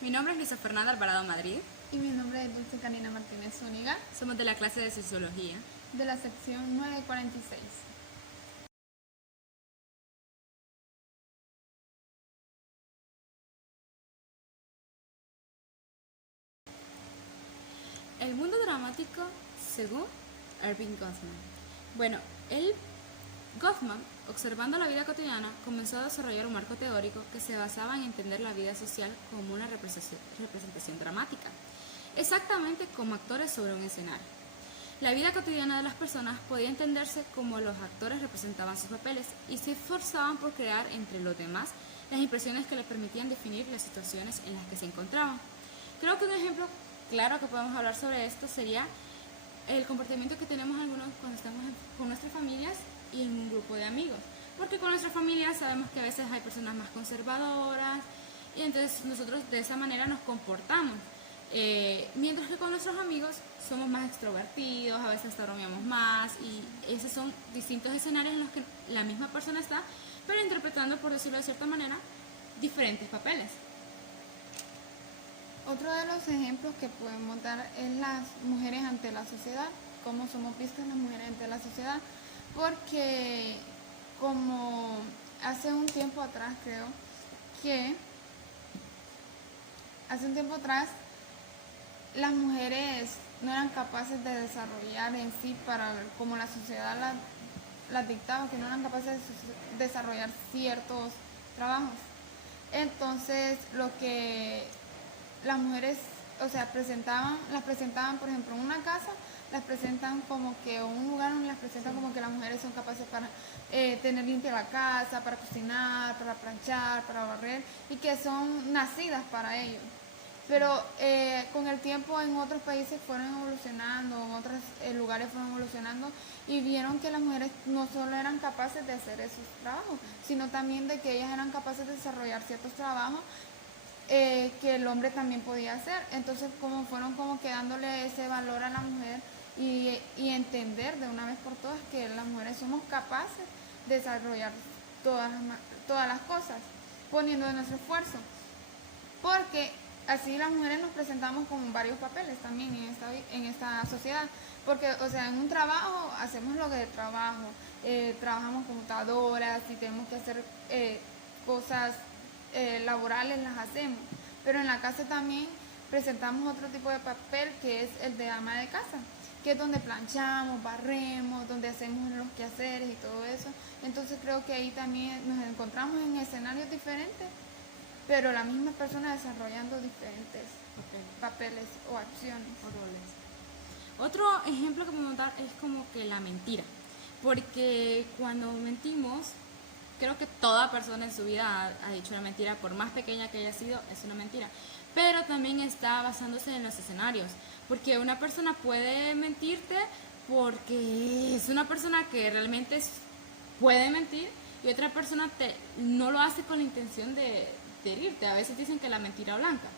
Mi nombre es Luisa Fernanda Alvarado Madrid. Y mi nombre es Dulce Karina Martínez Zúñiga, Somos de la clase de Sociología. de la sección 946. El mundo dramático según Erving Goffman. Bueno, Goffman, observando la vida cotidiana, comenzó a desarrollar un marco teórico que se basaba en entender la vida social como una representación dramática, exactamente como actores sobre un escenario. La vida cotidiana de las personas podía entenderse como los actores representaban sus papeles y se esforzaban por crear entre los demás las impresiones que les permitían definir las situaciones en las que se encontraban. Creo que un ejemplo claro que podemos hablar sobre esto sería el comportamiento que tenemos algunos cuando estamos con nuestras familias y en un grupo de amigos. Porque con nuestras familias sabemos que a veces hay personas más conservadoras y entonces nosotros de esa manera nos comportamos. Mientras que con nuestros amigos somos más extrovertidos, a veces hasta bromeamos más y esos son distintos escenarios en los que la misma persona está, pero interpretando, por decirlo de cierta manera, diferentes papeles. Otro de los ejemplos que podemos dar es las mujeres ante la sociedad, cómo somos vistas las mujeres ante la sociedad, porque como hace un tiempo atrás las mujeres no eran capaces de desarrollar en sí como la sociedad las dictaba, que no eran capaces de desarrollar ciertos trabajos. Entonces, lo que las mujeres, las presentaban, por ejemplo, en una casa, las presentan como que un lugar donde las presentan como que las mujeres son capaces para tener limpia la casa, para cocinar, para planchar, para barrer, y que son nacidas para ello. Pero con el tiempo en otros países fueron evolucionando, en otros lugares fueron evolucionando y vieron que las mujeres no solo eran capaces de hacer esos trabajos, sino también de que ellas eran capaces de desarrollar ciertos trabajos que el hombre también podía hacer. Entonces fueron como que dándole ese valor a la mujer y entender de una vez por todas que las mujeres somos capaces de desarrollar todas las cosas, poniendo de nuestro esfuerzo. Porque así las mujeres nos presentamos con varios papeles también en esta sociedad. Porque, o sea, en un trabajo hacemos lo de trabajo, trabajamos computadoras y tenemos que hacer cosas laborales, las hacemos. Pero en la casa también presentamos otro tipo de papel que es el de ama de casa, que es donde planchamos, barremos, donde hacemos los quehaceres y todo eso. Entonces creo que ahí también nos encontramos en escenarios diferentes, pero la misma persona desarrollando diferentes papeles o acciones. O roles. Otro ejemplo que podemos dar es como que la mentira. Porque cuando mentimos, creo que toda persona en su vida ha dicho una mentira, por más pequeña que haya sido, es una mentira. Pero también está basándose en los escenarios. Porque una persona puede mentirte porque es una persona que realmente puede mentir y otra persona no lo hace con la intención de herirte. A veces dicen que la mentira blanca.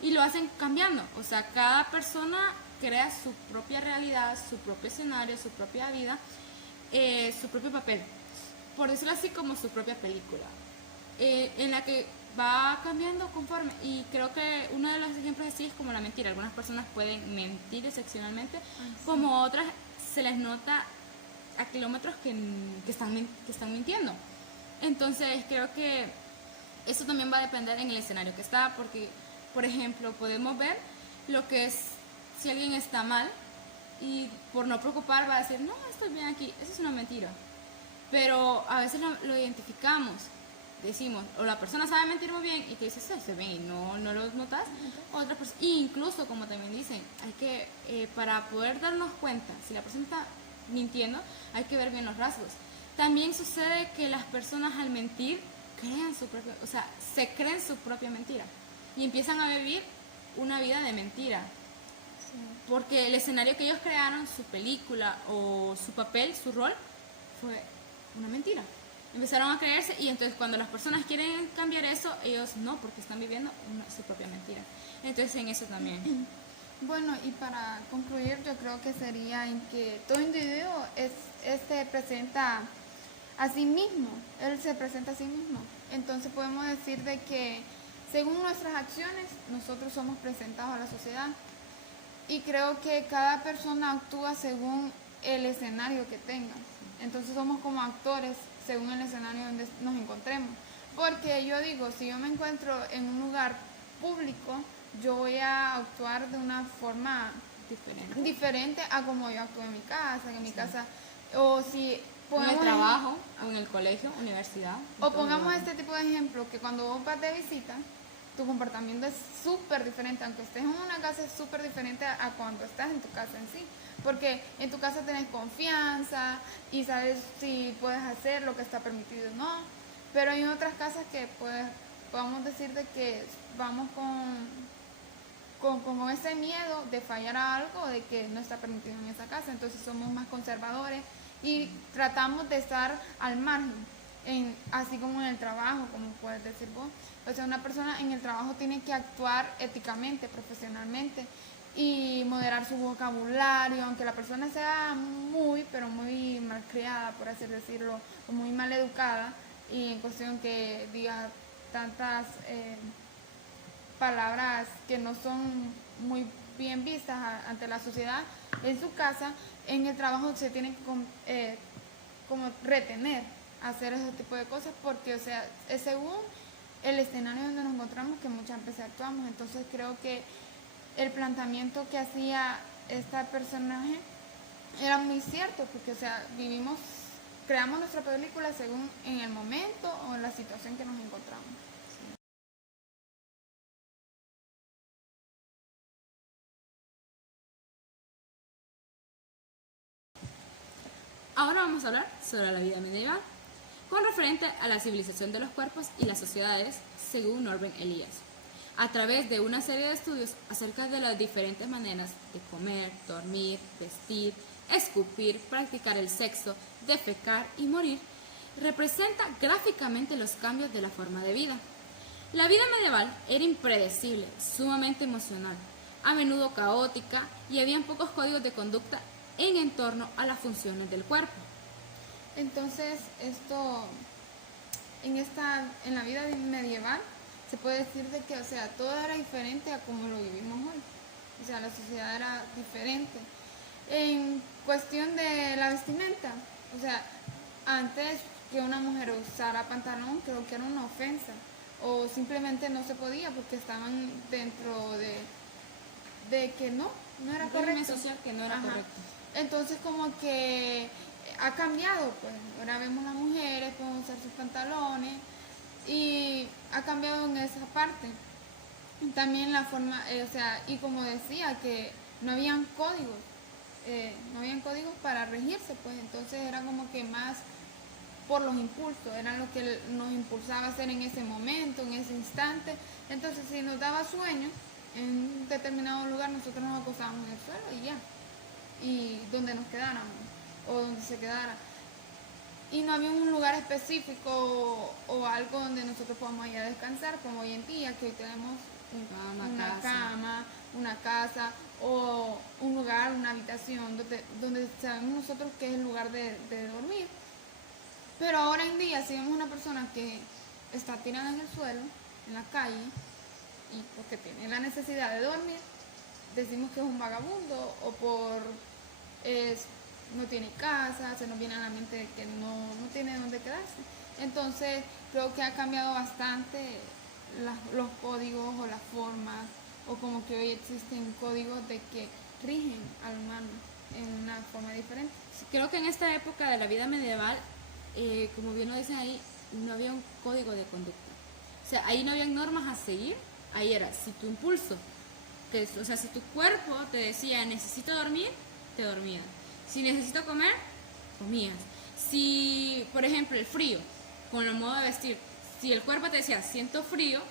Sí. Y lo hacen cambiando. O sea, cada persona crea su propia realidad, su propio escenario, su propia vida, su propio papel. Por decirlo así, como su propia película. En la que va cambiando conforme. Y creo que uno de los ejemplos así es como la mentira. Algunas personas pueden mentir excepcionalmente, sí. Como otras se les nota a kilómetros que están mintiendo. Entonces creo que eso también va a depender en el escenario que está, porque, por ejemplo, podemos ver lo que es si alguien está mal y por no preocupar va a decir, no, estoy bien aquí, eso es una mentira. Pero a veces lo identificamos, decimos, o la persona sabe mentir muy bien y te dice, estoy bien, y no lo notas. Otra persona, e incluso, como también dicen, hay que, para poder darnos cuenta si la persona está mintiendo, hay que ver bien los rasgos. También sucede que las personas al mentir se creen su propia mentira y empiezan a vivir una vida de mentira. Sí. Porque el escenario que ellos crearon, su película o su papel, su rol, fue una mentira. Empezaron a creerse y entonces cuando las personas quieren cambiar eso, ellos no, porque están viviendo su propia mentira. Entonces en eso también. Bueno, y para concluir, yo creo que sería en que todo individuo presenta a sí mismo, él se presenta a sí mismo. Entonces podemos decir de que según nuestras acciones, nosotros somos presentados a la sociedad. Y creo que cada persona actúa según el escenario que tenga. Entonces somos como actores según el escenario donde nos encontremos. Porque yo digo, si yo me encuentro en un lugar público, yo voy a actuar de una forma diferente a como yo actúo en mi casa. En mi casa, o si en el trabajo, o en el colegio, universidad. O pongamos este tipo de ejemplo, que cuando vos vas de visita, tu comportamiento es súper diferente, aunque estés en una casa es súper diferente a cuando estás en tu casa en sí, porque en tu casa tenés confianza y sabes si puedes hacer lo que está permitido o no, pero hay otras casas que podemos decir de que vamos con ese miedo de fallar a algo, de que no está permitido en esa casa, entonces somos más conservadores y tratamos de estar al margen, así como en el trabajo, como puedes decir vos. O sea, una persona en el trabajo tiene que actuar éticamente, profesionalmente y moderar su vocabulario, aunque la persona sea pero muy malcriada, por así decirlo, o muy mal educada, y en cuestión que diga tantas palabras que no son muy bien vistas ante la sociedad. En su casa, en el trabajo se tiene que como retener a hacer ese tipo de cosas, porque o sea, es según el escenario donde nos encontramos que muchas veces actuamos. Entonces creo que el planteamiento que hacía este personaje era muy cierto, porque o sea, creamos nuestra película según en el momento o en la situación que nos encontramos. Ahora vamos a hablar sobre la vida medieval, con referente a la civilización de los cuerpos y las sociedades, según Norben Elias, a través de una serie de estudios acerca de las diferentes maneras de comer, dormir, vestir, escupir, practicar el sexo, defecar y morir, representa gráficamente los cambios de la forma de vida. La vida medieval era impredecible, sumamente emocional, a menudo caótica y habían pocos códigos de conducta en torno a las funciones del cuerpo. Entonces, en la vida medieval se puede decir de que, o sea, todo era diferente a como lo vivimos hoy. O sea, la sociedad era diferente. En cuestión de la vestimenta, o sea, antes que una mujer usara pantalón, creo que era una ofensa. O simplemente no se podía porque estaban dentro de que no era correcto. Social que no era correcto. Entonces como que ha cambiado, pues ahora vemos las mujeres pueden usar sus pantalones y ha cambiado en esa parte. También la forma, o sea, y como decía, que no habían códigos para regirse, pues entonces era como que más por los impulsos, era lo que nos impulsaba a hacer en ese momento, en ese instante. Entonces si nos daba sueño en un determinado lugar, nosotros nos acostábamos en el suelo y ya, y donde nos quedáramos o donde se quedara, y no había un lugar específico o algo donde nosotros podamos ir a descansar, como hoy en día que hoy tenemos una cama, una casa o un lugar, una habitación donde sabemos nosotros que es el lugar de dormir. Pero ahora en día, si vemos una persona que está tirada en el suelo, en la calle, y porque tiene la necesidad de dormir, decimos que es un vagabundo o no tiene casa, se nos viene a la mente de que no tiene dónde quedarse. Entonces creo que ha cambiado bastante los códigos o las formas, o como que hoy existen códigos de que rigen al humano en una forma diferente. Creo que en esta época de la vida medieval, como bien lo dicen ahí, no había un código de conducta. O sea, ahí no había normas a seguir. Ahí era, si tu impulso, o sea, si tu cuerpo te decía necesito dormir, te dormías. Si necesito comer, comías. Si, por ejemplo, el frío, con el modo de vestir, si el cuerpo te decía siento frío,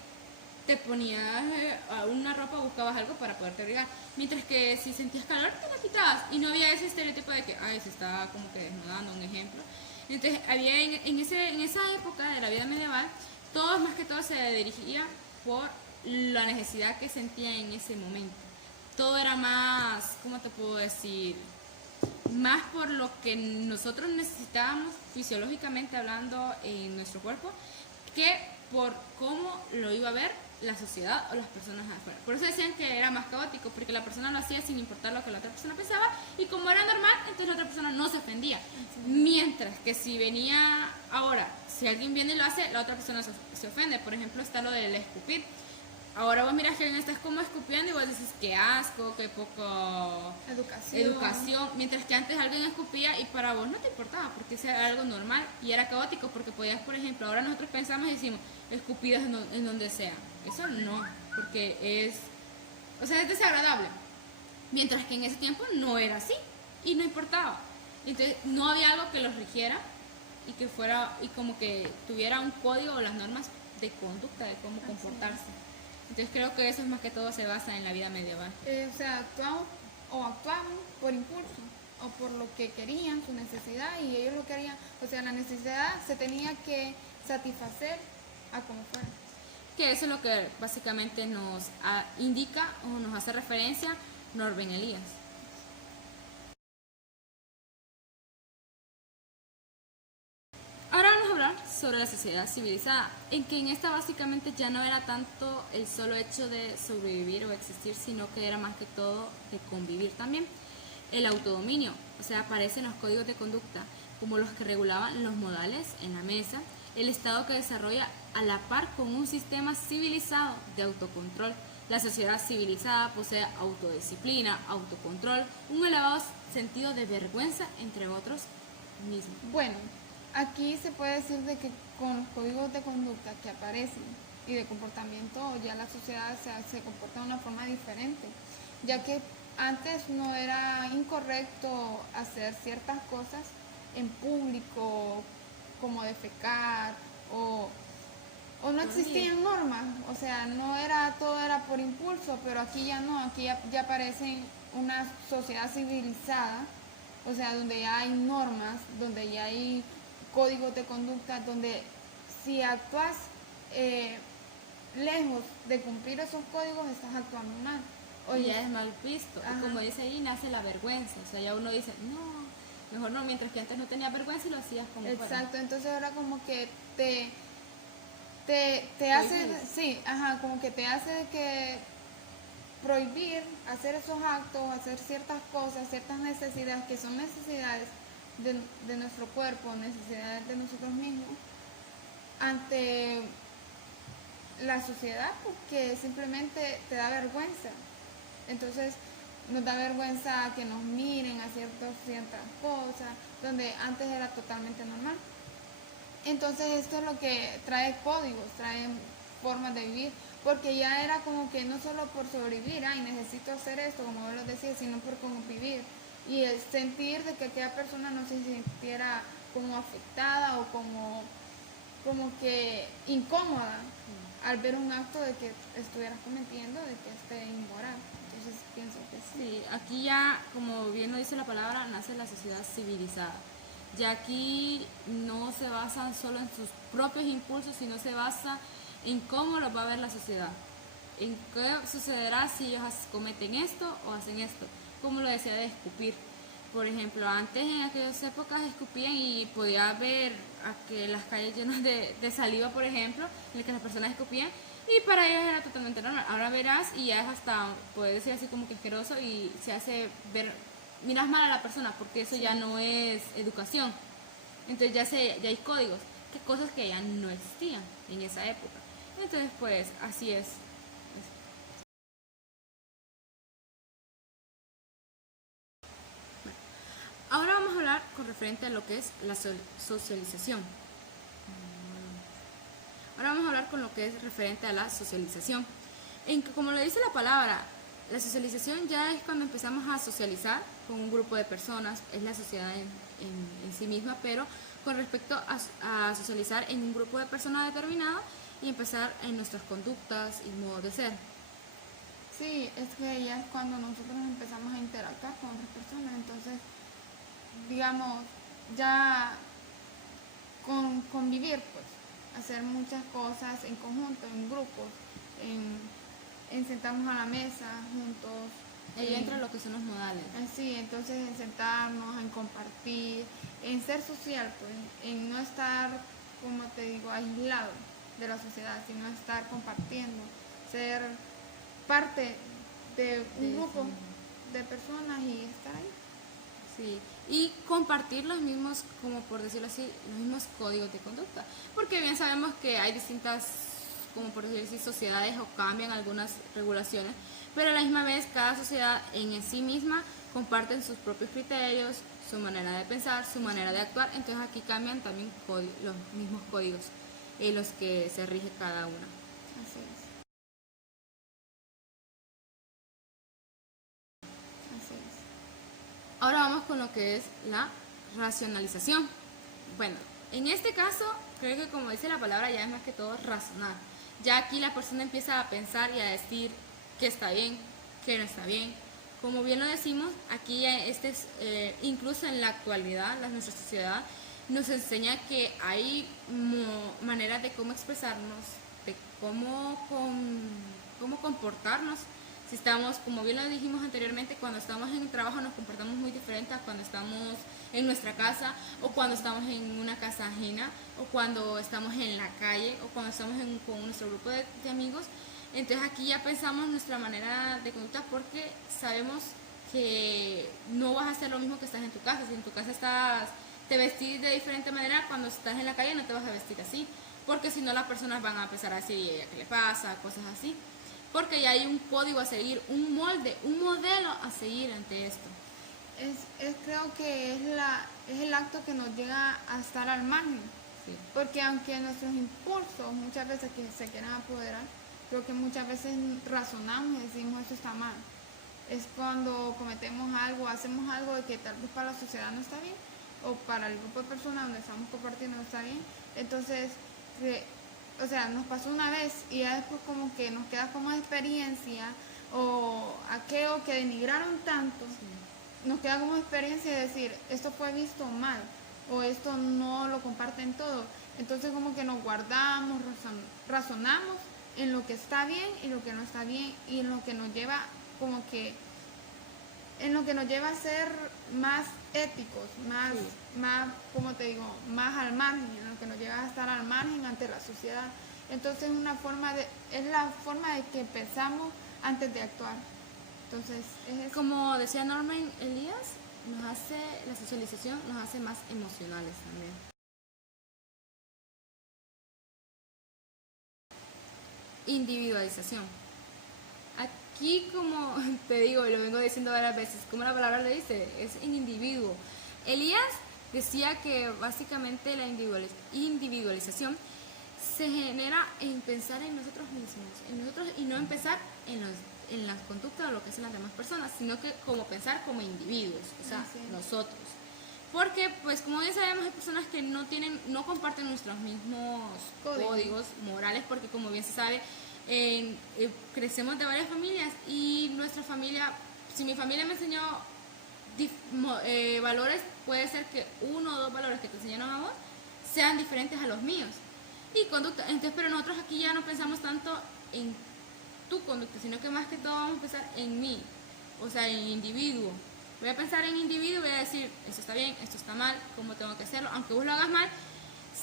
te ponías una ropa, buscabas algo para poderte abrigar. Mientras que si sentías calor, te la quitabas. Y no había ese estereotipo de que, se está como que desnudando, un ejemplo. Entonces, había en esa época de la vida medieval, todo más que todo se dirigía por la necesidad que sentía en ese momento. Todo era más, ¿cómo te puedo decir? Más por lo que nosotros necesitábamos fisiológicamente hablando en nuestro cuerpo, que por cómo lo iba a ver la sociedad o las personas afuera. Por eso decían que era más caótico, porque la persona lo hacía sin importar lo que la otra persona pensaba, y como era normal, entonces la otra persona no se ofendía. Mientras que si venía ahora, si alguien viene y lo hace, la otra persona se ofende. Por ejemplo, está lo del escupir. Ahora vos miras que alguien está como escupiendo y vos dices, qué asco, qué poco educación. Mientras que antes alguien escupía y para vos no te importaba, porque era algo normal y era caótico, porque podías, por ejemplo, ahora nosotros pensamos y decimos, escupidos en donde sea. Eso no, porque es desagradable. Mientras que en ese tiempo no era así y no importaba. Entonces no había algo que los rigiera y que fuera, y como que tuviera un código o las normas de conducta, de cómo comportarse. Entonces creo que eso es más que todo se basa en la vida medieval. O sea, actuaban por impulso o por lo que querían, su necesidad, y ellos lo querían, o sea, la necesidad se tenía que satisfacer a como fuera. Que eso es lo que básicamente nos indica o nos hace referencia Norben Elías. Ahora vamos a hablar sobre la sociedad civilizada, en que en esta básicamente ya no era tanto el solo hecho de sobrevivir o existir, sino que era más que todo de convivir también. El autodominio, o sea, aparecen los códigos de conducta, como los que regulaban los modales en la mesa, el Estado que desarrolla a la par con un sistema civilizado de autocontrol. La sociedad civilizada posee autodisciplina, autocontrol, un elevado sentido de vergüenza, entre otros mismos. Bueno, aquí se puede decir de que con los códigos de conducta que aparecen y de comportamiento, ya la sociedad se comporta de una forma diferente, ya que antes no era incorrecto hacer ciertas cosas en público, como defecar, o no existían normas, o sea, todo era por impulso, pero aquí ya no, aquí ya aparece una sociedad civilizada, o sea, donde ya hay normas, donde ya hay códigos de conducta, donde si actúas lejos de cumplir esos códigos, estás actuando mal. Oye, ya es mal visto. Y como dice ahí, nace la vergüenza. O sea, ya uno dice, no, mejor no, mientras que antes no tenía vergüenza y lo hacías como exacto, fuera. Entonces ahora como que te hace, sí, como que te hace que prohibir hacer esos actos, hacer ciertas cosas, ciertas necesidades que son necesidades de nuestro cuerpo, necesidades de nosotros mismos, ante la sociedad, porque simplemente te da vergüenza. Entonces nos da vergüenza que nos miren a ciertas cosas, donde antes era totalmente normal. Entonces esto es lo que trae códigos, trae formas de vivir, porque ya era como que no solo por sobrevivir, ay, necesito hacer esto, como vos lo decías, sino por convivir. Y el sentir de que aquella persona no se sintiera como afectada o como que incómoda al ver un acto de que estuvieras cometiendo, de que esté inmoral. Entonces pienso que sí. Sí, aquí ya, como bien lo dice la palabra, nace la sociedad civilizada. Ya aquí no se basan solo en sus propios impulsos, sino se basa en cómo los va a ver la sociedad. En qué sucederá si ellos cometen esto o hacen esto. Como lo decía de escupir. Por ejemplo, antes en aquellas épocas escupían y podía ver a que las calles llenas de saliva, por ejemplo, en las que las personas escupían, y para ellos era totalmente normal. Ahora verás y ya es hasta, puede decir así como que asqueroso y se hace ver, miras mal a la persona porque eso ya no es educación. Entonces ya hay códigos, que cosas que ya no existían en esa época. Entonces pues así es. Ahora vamos a hablar con referente a lo que es la socialización. Ahora vamos a hablar con lo que es referente a la socialización. En que, como lo dice la palabra, la socialización ya es cuando empezamos a socializar con un grupo de personas, es la sociedad en sí misma, pero con respecto a socializar en un grupo de personas determinado y empezar en nuestras conductas y modos de ser. Sí, es que ya es cuando nosotros empezamos a interactuar con otras personas, entonces, digamos, ya convivir, pues, hacer muchas cosas en conjunto, en grupos, en sentarnos a la mesa juntos. Ahí entra lo que son los modales. Sí, entonces en sentarnos, en compartir, en ser social, pues, en no estar, como te digo, aislado de la sociedad, sino estar compartiendo. ser parte de un Sí, grupo sí. de personas y estar ahí. Sí, y compartir los mismos, como por decirlo así, los mismos códigos de conducta. Porque bien sabemos que hay distintas, como por decirlo así, sociedades o cambian algunas regulaciones, pero a la misma vez cada sociedad en sí misma comparten sus propios criterios, su manera de pensar, su manera de actuar. Entonces aquí cambian también los mismos códigos en los que se rige cada una. Así es, así es. Ahora vamos con lo que es la racionalización. Bueno, en este caso, creo que como dice la palabra, ya es más que todo razonar. Ya aquí la persona empieza a pensar y a decir qué está bien, qué no está bien. Como bien lo decimos, aquí incluso en la actualidad, nuestra sociedad nos enseña que hay maneras de cómo expresarnos, de cómo comportarnos. Si estamos, como bien lo dijimos anteriormente, cuando estamos en el trabajo nos comportamos muy diferente a cuando estamos en nuestra casa, o cuando estamos en una casa ajena, o cuando estamos en la calle, o cuando estamos con nuestro grupo de amigos. Entonces aquí ya pensamos nuestra manera de conducta, porque sabemos que no vas a hacer lo mismo que estás en tu casa. Si en tu casa te vestís de diferente manera, cuando estás en la calle no te vas a vestir así, porque si no las personas van a empezar a decir, ¿y ella qué le pasa? Cosas así, porque ya hay un código a seguir, un molde, un modelo a seguir ante esto. Creo que es el acto que nos llega a estar al margen. Sí. Porque aunque nuestros impulsos muchas veces que se quieran apoderar, creo que muchas veces razonamos y decimos esto está mal. Es cuando cometemos algo, hacemos algo de que tal vez para la sociedad no está bien, o para el grupo de personas donde estamos compartiendo no está bien. Entonces, o sea, nos pasó una vez y ya después como que nos queda como experiencia, o aquello que denigraron tanto, sí, nos queda como experiencia de decir, esto fue visto mal, o esto no lo comparten todo. Entonces como que nos guardamos, razonamos en lo que está bien y lo que no está bien, y en lo que nos lleva como que en lo que nos lleva a ser más éticos, más, sí, más, como te digo, más al margen, en lo que nos lleva a estar al margen ante la sociedad. Entonces es la forma de que pensamos antes de actuar. Entonces, es eso. Como decía Norman Elías, la socialización nos hace más emocionales también. Individualización. Aquí, como te digo, y lo vengo diciendo varias veces, como la palabra lo dice, es en individuo. Elías decía que básicamente la individualización se genera en pensar en nosotros mismos, y no en pensar en las conductas o lo que hacen las demás personas, sino que como pensar como individuos, o sea, sí, nosotros. Porque, pues, como bien sabemos, hay personas que no comparten nuestros mismos códigos morales, porque como bien se sabe, crecemos de varias familias, y nuestra familia, si mi familia me enseñó valores, puede ser que uno o dos valores que te enseñaron a vos sean diferentes a los míos. Y conducta, entonces, pero nosotros aquí ya no pensamos tanto en tu conducta, sino que más que todo vamos a pensar en mí, o sea, en individuo. Voy a pensar en individuo y voy a decir, esto está bien, esto está mal, cómo tengo que hacerlo, aunque vos lo hagas mal.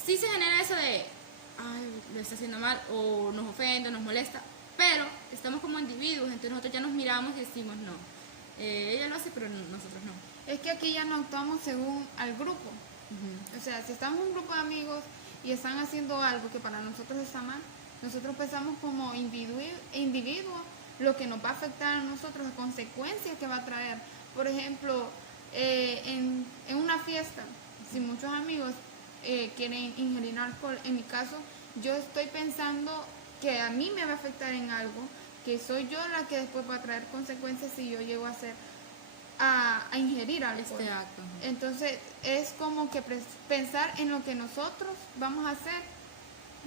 Sí se genera eso de, ay, lo está haciendo mal, o nos ofende, nos molesta, pero estamos como individuos, entonces nosotros ya nos miramos y decimos, no, ella lo hace, pero nosotros no. Es que aquí ya no actuamos según al grupo. O sea, si estamos en un grupo de amigos y están haciendo algo que para nosotros está mal, nosotros pensamos como individuo lo que nos va a afectar a nosotros, las consecuencias que va a traer. Por ejemplo, en una fiesta, si muchos amigos quieren ingerir alcohol, en mi caso, yo estoy pensando que a mí me va a afectar en algo, que soy yo la que después va a traer consecuencias si yo llego a ingerir alcohol. Este acto. Entonces es como que pensar en lo que nosotros vamos a hacer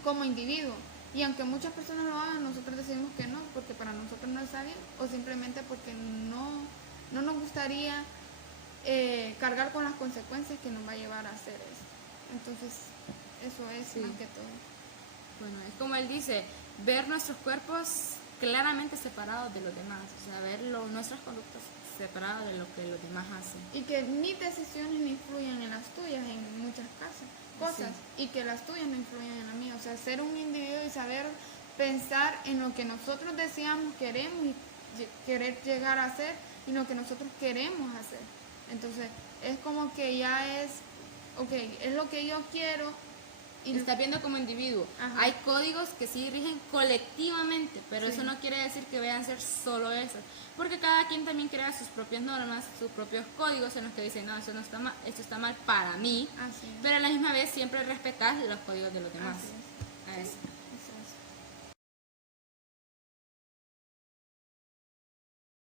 como individuo, y aunque muchas personas lo hagan, nosotros decimos que no, porque para nosotros no está bien, o simplemente porque no nos gustaría cargar con las consecuencias que nos va a llevar a hacer eso. Entonces eso es, sí, más que todo. Bueno, es como él dice, ver nuestros cuerpos claramente separados de los demás, o sea, ver nuestras conductas separadas de lo que los demás hacen. Y que mis decisiones no influyan en las tuyas en muchas cosas, sí, y que las tuyas no influyan en la mía. O sea, ser un individuo y saber pensar en lo que nosotros deseamos, queremos y querer llegar a hacer y lo que nosotros queremos hacer. Entonces, es como que ya es, ok, es lo que yo quiero. Y lo estás viendo como individuo. Ajá. Hay códigos que sí rigen colectivamente, pero Sí. eso no quiere decir que vayan a ser solo esos. Porque cada quien también crea sus propias normas, sus propios códigos en los que dicen, no, eso no está mal, esto está mal para mí. Así es. Pero a la misma vez siempre respetar los códigos de los demás. Así es. Eso.